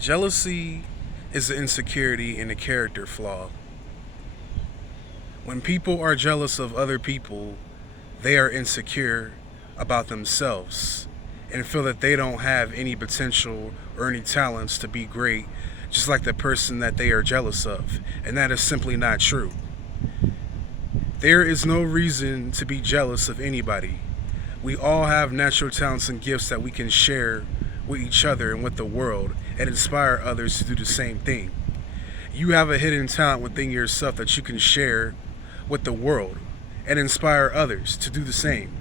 Jealousy is an insecurity and a character flaw. When people are jealous of other people, they are insecure about themselves and feel that they don't have any potential or any talents to be great, just like the person that they are jealous of. And that is simply not true. There is no reason to be jealous of anybody. We all have natural talents and gifts that we can share with each other and with the world and inspire others to do the same thing. You have a hidden talent within yourself that you can share with the world and inspire others to do the same.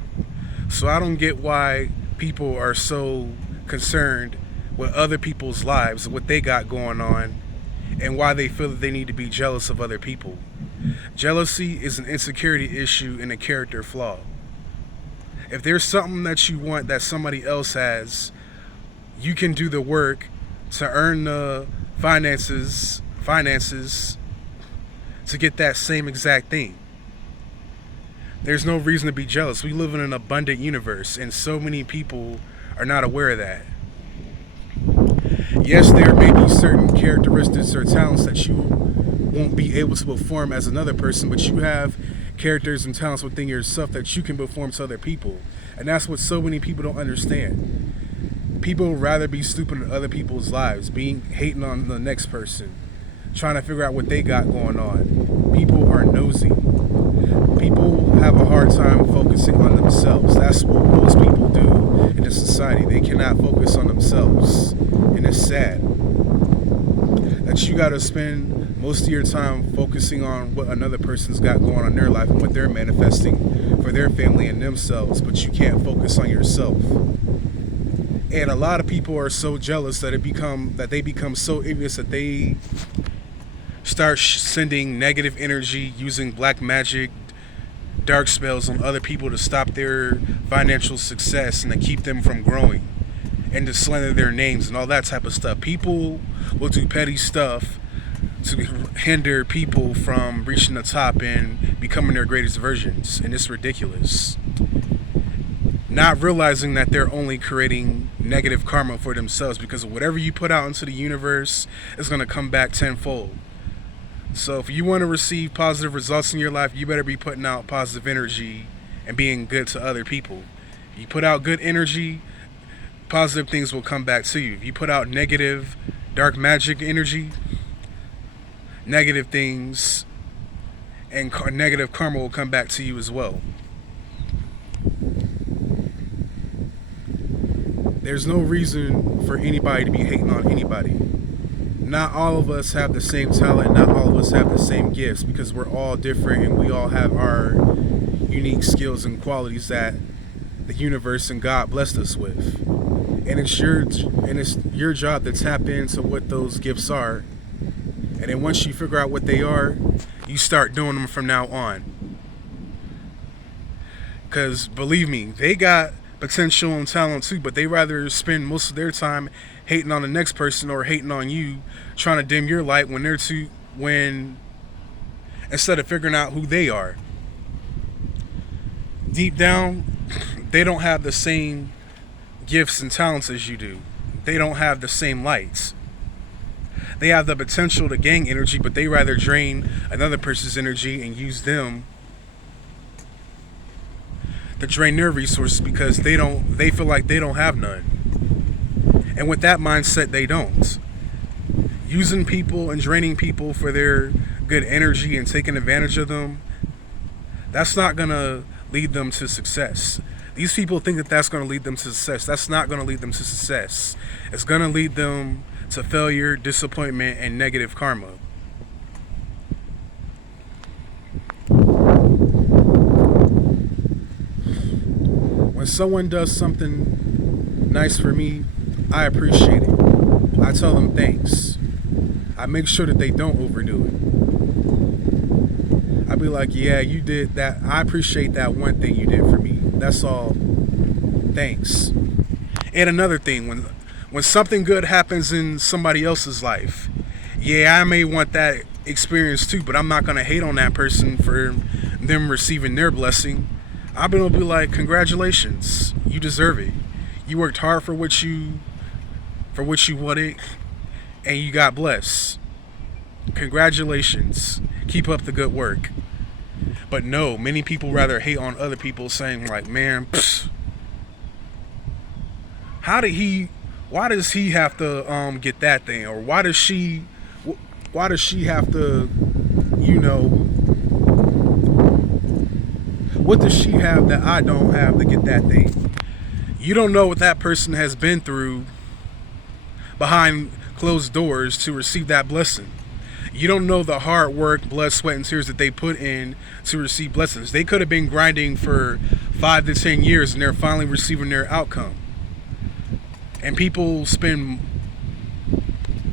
So I don't get why people are so concerned with other people's lives, what they got going on, and why they feel that they need to be jealous of other people. Jealousy is an insecurity issue and a character flaw. If there's something that you want that somebody else has, you can do the work to earn the finances to get that same exact thing. There's no reason to be jealous. We live in an abundant universe, and so many people are not aware of that. Yes, there may be certain characteristics or talents that you won't be able to perform as another person, but you have characters and talents within yourself that you can perform to other people. And that's what so many people don't understand. People would rather be stupid in other people's lives, being hating on the next person, trying to figure out what they got going on. People are nosy. People have a hard time focusing on themselves. That's what most people do in this society. They cannot focus on themselves. And it's sad that you got to spend most of your time focusing on what another person's got going on in their life and what they're manifesting for their family and themselves, but you can't focus on yourself. And a lot of people are so jealous that they become so envious that they start sending negative energy, using black magic, dark spells on other people to stop their financial success and to keep them from growing, and to slander their names and all that type of stuff. People will do petty stuff to hinder people from reaching the top and becoming their greatest versions, and it's ridiculous. Not realizing that they're only creating negative karma for themselves, because whatever you put out into the universe is going to come back tenfold. So if you want to receive positive results in your life, you better be putting out positive energy and being good to other people. If you put out good energy, positive things will come back to you. If you put out negative, dark magic energy, negative things and negative karma will come back to you as well. There's no reason for anybody to be hating on anybody. Not all of us have the same talent, not all of us have the same gifts, because we're all different and we all have our unique skills and qualities that the universe and God blessed us with. And it's your job to tap into what those gifts are. And then once you figure out what they are, you start doing them from now on. Because believe me, they got potential and talent too, but they rather spend most of their time hating on the next person or hating on you, trying to dim your light when instead of figuring out who they are. Deep down, they don't have the same gifts and talents as you do. They don't have the same lights. They have the potential to gain energy, but they rather drain another person's energy and use them to drain their resources, because they feel like they don't have none. And with that mindset, they don't. Using people and draining people for their good energy and taking advantage of them, that's not going to lead them to success. These people think that that's going to lead them to success. That's not going to lead them to success. It's going to lead them to failure, disappointment, and negative karma. When someone does something nice for me, I appreciate it. I tell them thanks. I make sure that they don't overdo it. I be like, yeah, you did that. I appreciate that one thing you did for me. That's all. Thanks. And another thing, when something good happens in somebody else's life, yeah, I may want that experience too, but I'm not going to hate on that person for them receiving their blessing. I'm going to be like, congratulations. You deserve it. You worked hard for what you wanted, and you got blessed. Congratulations. Keep up the good work. But no, many people rather hate on other people, saying like, man, why does he have to get that thing? Or why does she have to, you know, what does she have that I don't have to get that thing? You don't know what that person has been through behind closed doors to receive that blessing. You don't know the hard work, blood, sweat, and tears that they put in to receive blessings. They could have been grinding for 5 to 10 years and they're finally receiving their outcome. And people spend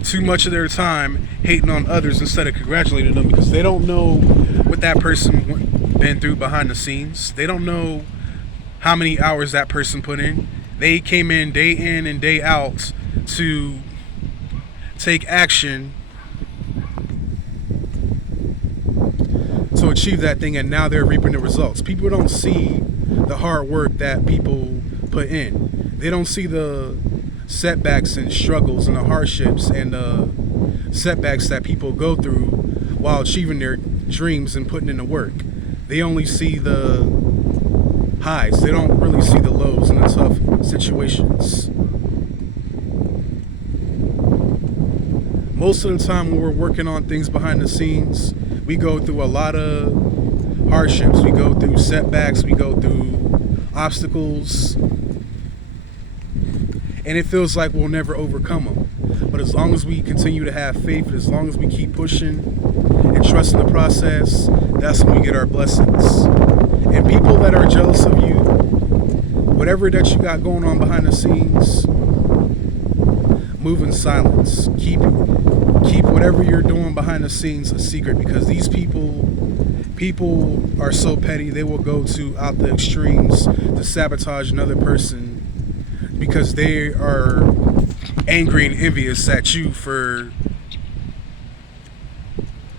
too much of their time hating on others instead of congratulating them, because they don't know what that person been through behind the scenes. They don't know how many hours that person put in. They came in and day out to take action to achieve that thing, and now they're reaping the results. People don't see the hard work that people put in. They don't see the setbacks and struggles and the hardships and the setbacks that people go through while achieving their dreams and putting in the work. They only see the highs. They don't really see the lows and the tough situations. Most of the time when we're working on things behind the scenes, we go through a lot of hardships. We go through setbacks. We go through obstacles. And it feels like we'll never overcome them. But as long as we continue to have faith, as long as we keep pushing and trusting the process, that's when we get our blessings. And people that are jealous of you, whatever that you got going on behind the scenes, move in silence. Keep whatever you're doing behind the scenes a secret, because these people are so petty. They will go to out the extremes to sabotage another person because they are angry and envious at you for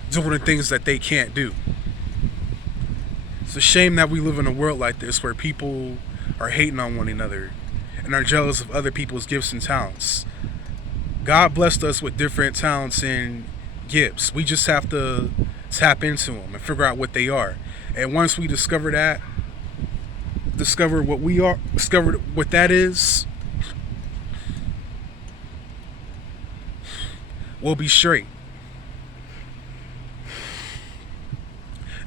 doing the things that they can't do. It's a shame that we live in a world like this where people are hating on one another and are jealous of other people's gifts and talents. God blessed us with different talents and gifts. We just have to tap into them and figure out what they are. And once we discover what that is, we'll be straight.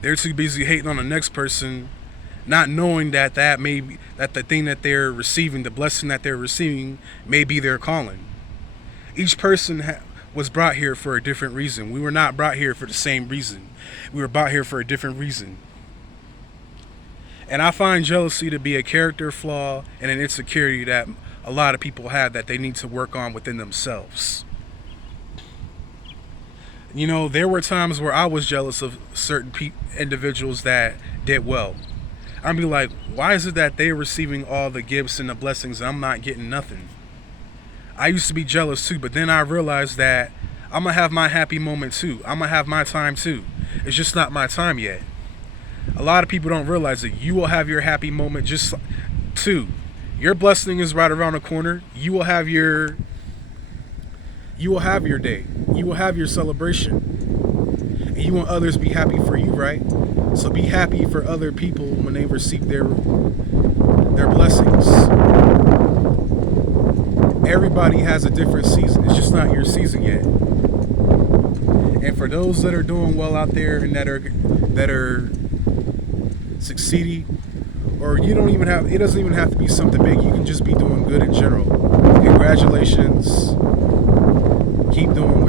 They're too busy hating on the next person, not knowing that the thing that they're receiving, the blessing that they're receiving, may be their calling. Each person was brought here for a different reason. We were not brought here for the same reason. We were brought here for a different reason. And I find jealousy to be a character flaw and an insecurity that a lot of people have that they need to work on within themselves. You know, there were times where I was jealous of certain individuals that did well. I'd be like, why is it that they're receiving all the gifts and the blessings and I'm not getting nothing? I used to be jealous too, but then I realized that I'm going to have my happy moment too. I'm going to have my time too. It's just not my time yet. A lot of people don't realize that you will have your happy moment just too. Your blessing is right around the corner. You will have your day. You will have your celebration. And you want others to be happy for you, right? So be happy for other people when they receive their blessings. Everybody has a different season. It's just not your season yet. And for those that are doing well out there and that are succeeding, or it doesn't even have to be something big. You can just be doing good in general. Congratulations. Keep doing